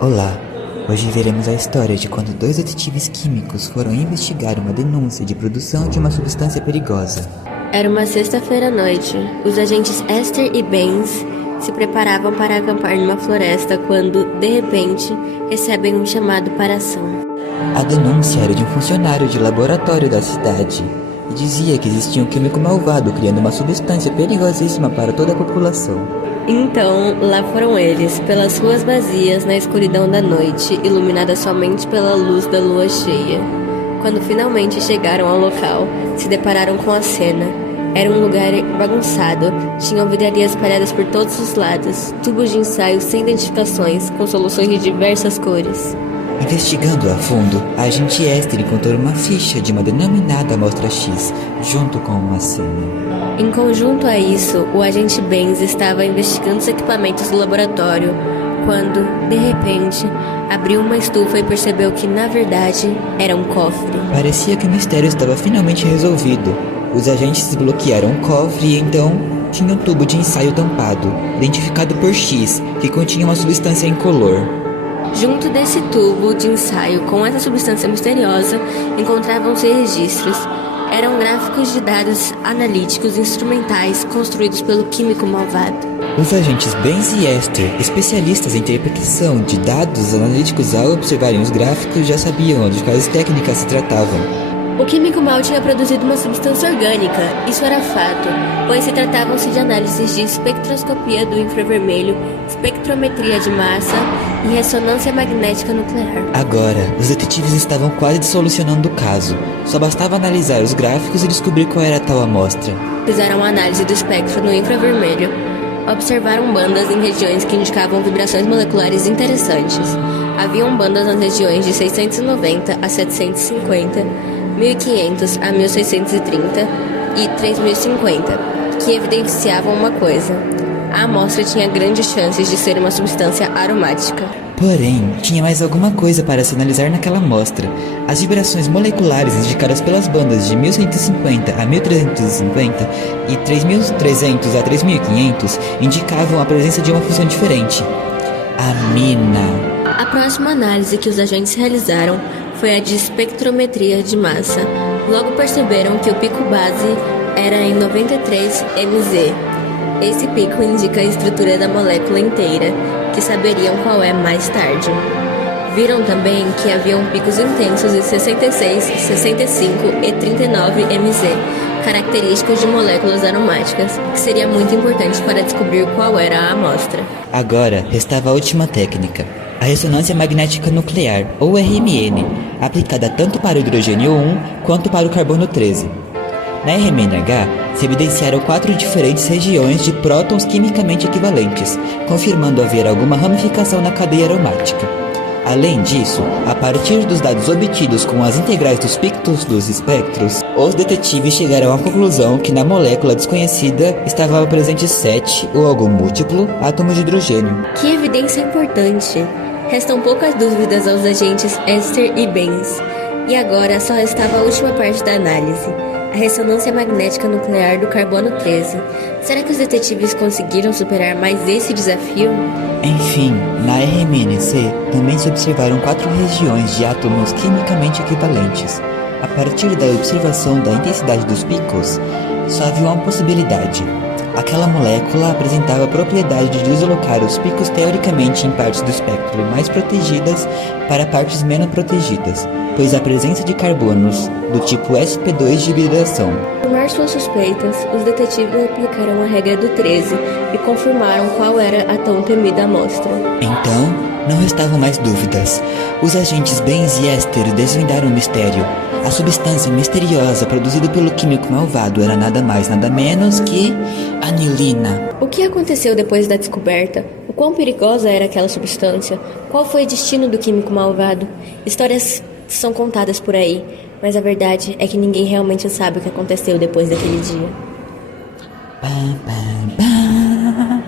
Olá, hoje veremos a história de quando dois detetives químicos foram investigar uma denúncia de produção de uma substância perigosa. Era uma sexta-feira à noite. Os agentes Esther e Benz se preparavam para acampar numa floresta quando, de repente, recebem um chamado para ação. A denúncia era de um funcionário de laboratório da cidade e dizia que existia um químico malvado criando uma substância perigosíssima para toda a população. Então, lá foram eles, pelas ruas vazias, na escuridão da noite, iluminada somente pela luz da lua cheia. Quando finalmente chegaram ao local, se depararam com a cena. Era um lugar bagunçado, tinham vidrarias espalhadas por todos os lados, tubos de ensaio sem identificações, com soluções de diversas cores. Investigando a fundo, a agente Esther encontrou uma ficha de uma denominada amostra X, junto com uma senha. Em conjunto a isso, o agente Benz estava investigando os equipamentos do laboratório, quando, de repente, abriu uma estufa e percebeu que, na verdade, era um cofre. Parecia que o mistério estava finalmente resolvido. Os agentes desbloquearam o cofre e então tinha um tubo de ensaio tampado, identificado por X, que continha uma substância incolor. Junto desse tubo de ensaio com essa substância misteriosa, encontravam-se registros. Eram gráficos de dados analíticos instrumentais construídos pelo químico malvado. Os agentes Benz e Esther, especialistas em interpretação de dados analíticos, ao observarem os gráficos, já sabiam de quais técnicas se tratavam. O químico mal tinha produzido uma substância orgânica, isso era fato, pois se tratavam-se de análises de espectroscopia do infravermelho, espectrometria de massa e ressonância magnética nuclear. Agora, os detetives estavam quase solucionando o caso. Só bastava analisar os gráficos e descobrir qual era a tal amostra. Fizeram uma análise do espectro no infravermelho. Observaram bandas em regiões que indicavam vibrações moleculares interessantes. Haviam bandas nas regiões de 690 a 750, 1500 a 1630 e 3050, que evidenciavam uma coisa: a amostra tinha grandes chances de ser uma substância aromática. Porém, tinha mais alguma coisa para se analisar naquela amostra. As vibrações moleculares indicadas pelas bandas de 1150 a 1350 e 3300 a 3500 indicavam a presença de uma fusão diferente: amina. A próxima análise que os agentes realizaram foi a de espectrometria de massa. Logo perceberam que o pico base era em 93 MZ. Esse pico indica a estrutura da molécula inteira, que saberiam qual é mais tarde. Viram também que haviam picos intensos em 66, 65 e 39 MZ, característicos de moléculas aromáticas, que seria muito importante para descobrir qual era a amostra. Agora, restava a última técnica: a ressonância magnética nuclear, ou RMN, aplicada tanto para o hidrogênio 1 quanto para o carbono 13. Na RMNH, se evidenciaram 4 diferentes regiões de prótons quimicamente equivalentes, confirmando haver alguma ramificação na cadeia aromática. Além disso, a partir dos dados obtidos com as integrais dos pictos dos espectros, os detetives chegaram à conclusão que na molécula desconhecida estava presente 7, ou algum múltiplo, átomos de hidrogênio. Que evidência importante! Restam poucas dúvidas aos agentes Esther e Benz. E agora só restava a última parte da análise: a ressonância magnética nuclear do carbono 13. Será que os detetives conseguiram superar mais esse desafio? Enfim, na RMNC também se observaram 4 regiões de átomos quimicamente equivalentes. A partir da observação da intensidade dos picos, só havia uma possibilidade: aquela molécula apresentava a propriedade de deslocar os picos teoricamente em partes do espectro mais protegidas para partes menos protegidas, pois a presença de carbonos do tipo sp2 de hibridação. Por confirmar suas suspeitas, os detetives aplicaram a regra do 13 e confirmaram qual era a tão temida amostra. Então, não restavam mais dúvidas. Os agentes Benz e Esther desvendaram o mistério. A substância misteriosa produzida pelo químico malvado era nada mais nada menos que anilina. O que aconteceu depois da descoberta? O quão perigosa era aquela substância? Qual foi o destino do químico malvado? Histórias são contadas por aí, mas a verdade é que ninguém realmente sabe o que aconteceu depois daquele dia. Pá, pá, pá.